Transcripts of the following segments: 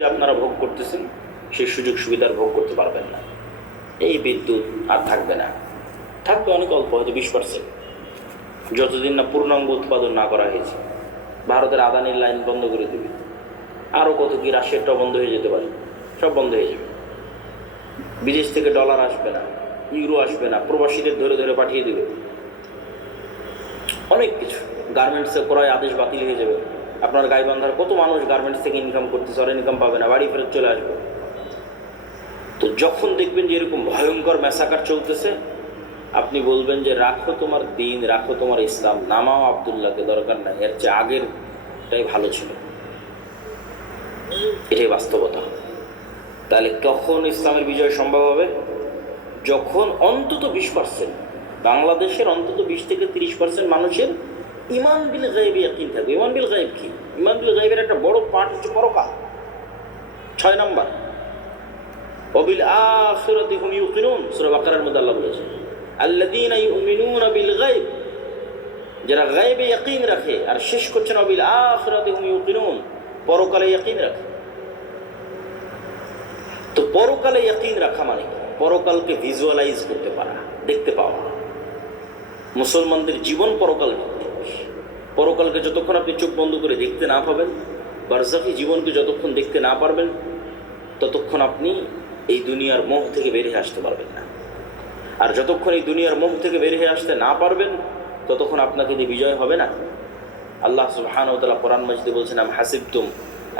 আপনারা ভোগ করতেছেন সেই সুযোগ সুবিধার ভোগ করতে পারবেন না। এই বিদ্যুৎ আর থাকবে না, থাকবে অনেক অল্প, হয়তো 20%, যতদিন না পূর্ণাঙ্গ উৎপাদন না করা হয়েছে। ভারতের আদানির লাইন বন্ধ করে দেবে, আরও কত কি, রাশিয়ারটাও বন্ধ হয়ে যেতে পারে, সব বন্ধ হয়ে যাবে। বিদেশ থেকে ডলার আসবে না, ইউরো আসবে না, প্রবাসীদের ধরে ধরে পাঠিয়ে দেবে। অনেক কিছু, গার্মেন্টসে ক্রয় আদেশ বাতিল হয়ে যাবে। আপনার গাইবান্ধার কত মানুষ গার্মেন্টস থেকে ইনকাম করতেছে, আর ইনকাম পাবে না, বাড়ি ফেরত চলে আসবে। তো যখন দেখবেন যে এরকম ভয়ঙ্কর ম্যাসাকার চলতেছে, আপনি বলবেন যে রাখো তোমার দিন, রাখো তোমার ইসলাম, নামাও আবদুল্লাহকে, দরকার নাই, এর চেয়ে আগেরটাই ভালো ছিল। এটাই বাস্তবতা। তাহলে কখন ইসলামের বিজয় সম্ভব হবে? যখন অন্তত 20%, বাংলাদেশের অন্তত 20 থেকে 30% মানুষের ইমান বিল গায়বে ইয়াকিন থাকবে। ইমান বিল গায়ব কি? ইমান বিল গায়বের একটা বড় পার্ট হচ্ছে পরকাল। 6 নম্বর, ওয়াবিল আখিরাতি হুম ইউকিনুন, সূরা বাকারার মধ্যে আল্লাহ বলেছেন আল্লাযীনা ইউমিনুনা বিল গায়ব, যারা গায়বে ইয়াকিন রাখে। আর শেষ করছেন ওয়াবিল আখিরাতি হুম ইউকিনুন, পরকালে ইয়াকিন রাখে। তো পরকালে ইয়াকিন রাখা মানে পরকালকে ভিজুয়ালাইজ করতে পারা, দেখতে পাওয়া। মুসলমানদের জীবন পরকাল ভিত্তিক। পরকালকে যতক্ষণ আপনি চোখ বন্ধ করে দেখতে না পাবেন, বারজাখী জীবনকে যতক্ষণ দেখতে না পারবেন, ততক্ষণ আপনি এই দুনিয়ার মোহ থেকে বের হয়ে আসতে পারবেন না। আর যতক্ষণ এই দুনিয়ার মোহ থেকে বের হয়ে আসতে না পারবেন, ততক্ষণ আপনাকে দিয়ে বিজয় হবে না। আল্লাহ সুবহানাহু ওয়া তাআলা কোরআন মাজিদে বলছেন, আম হাসিবতুম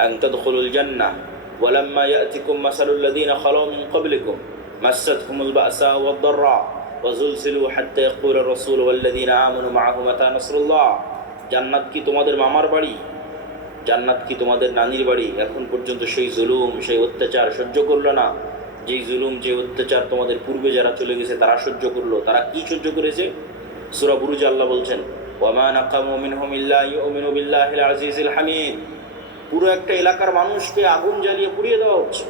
আন তাদখুলুল জান্নাহ ওয়ালাম্মা ইয়াতিকুম মাসালুল লাযীনা খালাউ মিন ক্বাবলিকুম মাসাতহুমুল বা'সা ওয়াদ-দাররা ওয়াযুলজিলু হাত্তা ইয়াকুলার রাসূলু ওয়াল্লাযীনা আমানু মা'আহু মাতা নাসরুল্লাহ। জান্নাত কি তোমাদের মামার বাড়ি? জান্নাত কি তোমাদের নানির বাড়ি? এখন পর্যন্ত সেই জুলুম, সেই অত্যাচার সহ্য করলো না। যেই জুলুম, যে অত্যাচার তোমাদের পূর্বে যারা চলে গেছে তারা সহ্য করলো। তারা কি সহ্য করেছে? সূরা বুরুজে আল্লাহ বলছেন, ওয়ামা নাকামু মিনহুম ইল্লা ইউমিনু বিল্লাহিল আজিজিল হামিদ। পুরো একটা এলাকার মানুষকে আগুন জ্বালিয়ে পুড়িয়ে দেওয়া হচ্ছে,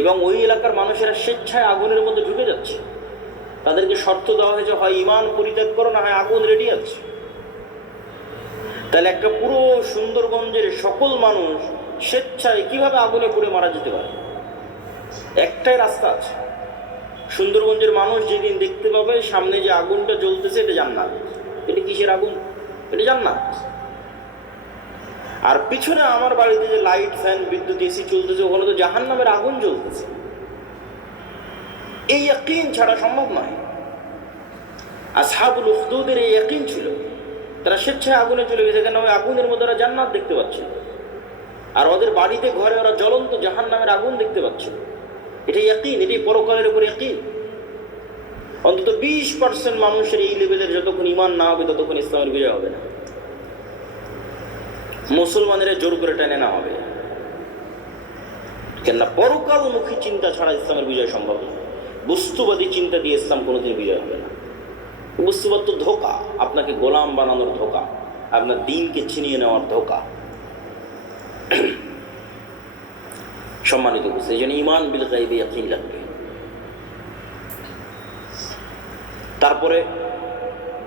এবং ওই এলাকার মানুষেরা স্বেচ্ছায় আগুনের মধ্যে ঢুকে যাচ্ছে। তাদেরকে শর্ত দেওয়া হয়েছে, হয় ইমান পরিত্যাগ করো, না হয় আগুন রেডি আছে। তাহলে একটা পুরো সুন্দরগঞ্জের সকল মানুষ স্বেচ্ছায় কিভাবে আগুনে পুড়ে মারা যেতে পারে? একটাই রাস্তা আছে। সুন্দরগঞ্জের মানুষ যেদিন দেখতে পাবে সামনে যে আগুনটা জ্বলতেছে, এটা জান্নাত। এটা কিসের আগুন? এটা জান্নাত। আর পিছনে আমার বাড়িতে যে লাইট, ফ্যান, বিদ্যুৎ, এসি চলতেছে, ওখানে তো জাহান্নামের আগুন জ্বলতেছে। এই ইয়াকিন ছাড়া সম্ভব নয়। আসহাবুল উখদুদের এই ইয়াকিন ছিল, তারা স্বেচ্ছায় আগুনে চলে গেছে, কেন? ওই আগুনের মধ্যে ওরা জান্নাত দেখতে পাচ্ছে। আর ওদের বাড়িতে ঘরে ওরা জ্বলন্ত জাহান্নামের আগুন দেখতে পাচ্ছে। এটাই ইয়াকিন, এটাই পরকালের উপর ইয়াকিন। অন্তত 20% মানুষের এই লেভেলের যতক্ষণ ইমান না হবে, ততক্ষণ ইসলামের বিজয় হবে না। মুসলমানেরা জোর করে টেনে না হবে, কেননা পরকালমুখী চিন্তা ছাড়া ইসলামের বিজয় সম্ভব না। বস্তুবাদী চিন্তা দিয়ে ইসলাম কোনোদিন বিজয় হবে না। বস্তুবাদ তো ধোঁকা, আপনাকে গোলাম বানানোর ধোঁকা, আপনার দিনকে ছিনিয়ে নেওয়ার ধোঁকা। সম্মানিত বুঝতে, এই জন্য ইমান বিল গায়বে ইয়াকিন লাগবে। তারপরে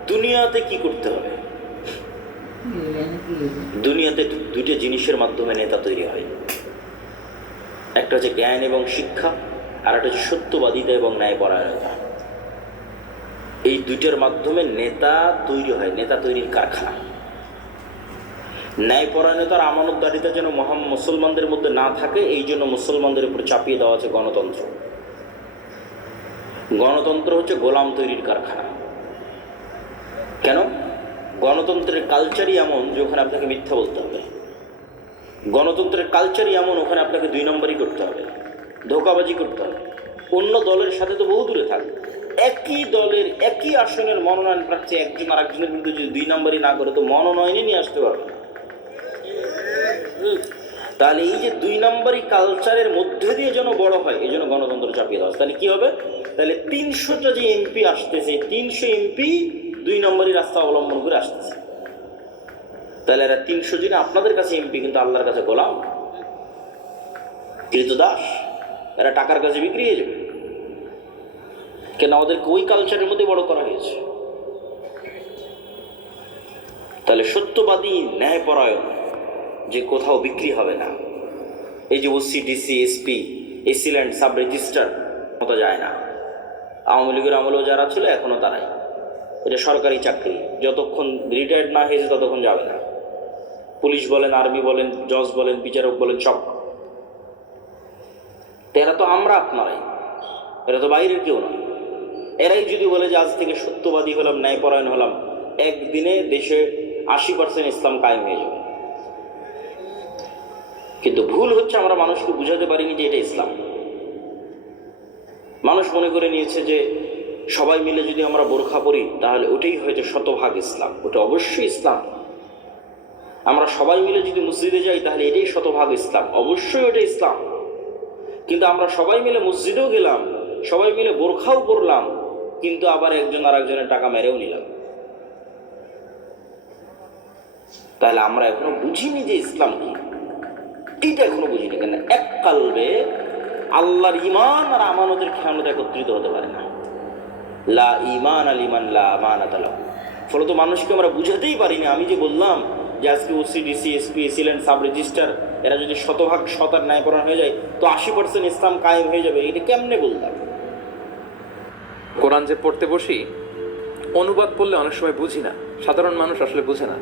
দুনিয়াতে কি করতে হবে? দুনিয়াতে দুটো জিনিসের মাধ্যমে নেতা তৈরি হয়। একটা হচ্ছে জ্ঞান এবং শিক্ষা, আর একটা হচ্ছে সত্যবাদিতা এবং ন্যায়পরায়ণতা। এই দুইটার মাধ্যমে নেতা তৈরি হয়, নেতা তৈরির কারখানা। ন্যায়পরায়ণতার আমানতদারিতা যেন মুসলমানদের মধ্যে না থাকে, এই জন্য মুসলমানদের উপর চাপিয়ে দেওয়া আছে গণতন্ত্র। গণতন্ত্র হচ্ছে গোলাম তৈরির কারখানা। কেন? গণতন্ত্রের কালচারই এমন যে ওখানে আপনাকে মিথ্যা বলতে হবে। গণতন্ত্রের কালচারই এমন, ওখানে আপনাকে 2 নম্বরই করতে হবে, ধোঁকাবাজি করতে হবে। অন্য দলের সাথে তো বহু দূরে থাকবে। একই দলের একই আসনের মনোনয়ন প্রার্থী একজন আর একজনের বিরুদ্ধে যদি 2 নম্বরই না করে, তো মনোনয়নে নিয়ে আসতে পারবে না। তাহলে এই যে 2 নম্বরই কালচারের মধ্যে দিয়ে যেন বড় হয়, এই জন্য গণতন্ত্র চাপিয়ে দেওয়া। তাহলে কি হবে? তাহলে 300টা যে এমপি আসতেছে, 300 এমপি 2 নম্বরই রাস্তা অবলম্বন করে আসতেছে। তাহলে এরা 300 জনে আপনাদের কাছে এমপি, কিন্তু আল্লাহর কাছে গোলাম, কৃতদাস। এরা টাকার কাছে বিক্রি হয়ে যাবে, কেন? ওদেরকে ওই কালচারের মধ্যে বড় করা হয়েছে। তাহলে সত্যবাদী, ন্যায়পরায়ণ, যে কোথাও বিক্রি হবে না, এই যে OC DC SP AC land sub registrar মতো যায় না। আওয়ামী লীগের আমলেও যারা ছিল এখনও তারাই। এটা সরকারি চাকরি, যতক্ষণ রিটায়ার্ড না হয়েছে ততক্ষণ যাবে না। পুলিশ বলেন, আর্মি বলেন, জজ বলেন, বিচারক বলেন, সব। এরা তো আমরা আপনারাই, এরা তো বাইরের কেউ না। এরাই যদি বলে যে আজ থেকে সত্যবাদী হলাম, ন্যায়পরায়ণ হলাম, একদিনে দেশে 80% ইসলাম কায়েম হয়ে যাবে। কিন্তু ভুল হচ্ছে আমরা মানুষকে বুঝাতে পারিনি যে এটা ইসলাম। মানুষ মনে করে নিয়েছে যে সবাই মিলে যদি আমরা বোরখা পরি তাহলে ওটাই হয়তো শতভাগ ইসলাম। ওটা অবশ্যই ইসলাম। আমরা সবাই মিলে যদি মসজিদে যাই তাহলে এটাই শতভাগ ইসলাম, অবশ্যই ওটা ইসলাম। কিন্তু আমরা সবাই মিলে মসজিদেও গেলাম, সবাই মিলে বোরখাও পরলাম, কিন্তু আবার একজন আর একজনের টাকা মেরেও নিলাম। তাহলে আমরা এখনো বুঝিনি যে ইসলাম কি, এইটা এখনো বুঝিনি। কেন? এক কালবে আল্লাহর ইমান আর আমানতের খেয়ানত একত্রিত হতে পারে না। লা ইমান আল ইমান লা আমানাত লাহু। ফলত মানুষকে আমরা বুঝাতেই পারিনি। আমি যে বললাম যে আজকে OC DC SP AC land sub registrar এরা যদি শতভাগ শতার ন্যায়পরায়ণ হয়ে যায় তো 80% ইসলাম কায়েম হয়ে যাবে, এটা কেমনে বললাম? কোরআন যে পড়তে বসি, অনুবাদ পড়লে অনেক সময় বুঝি না, সাধারণ মানুষ আসলে বুঝে না।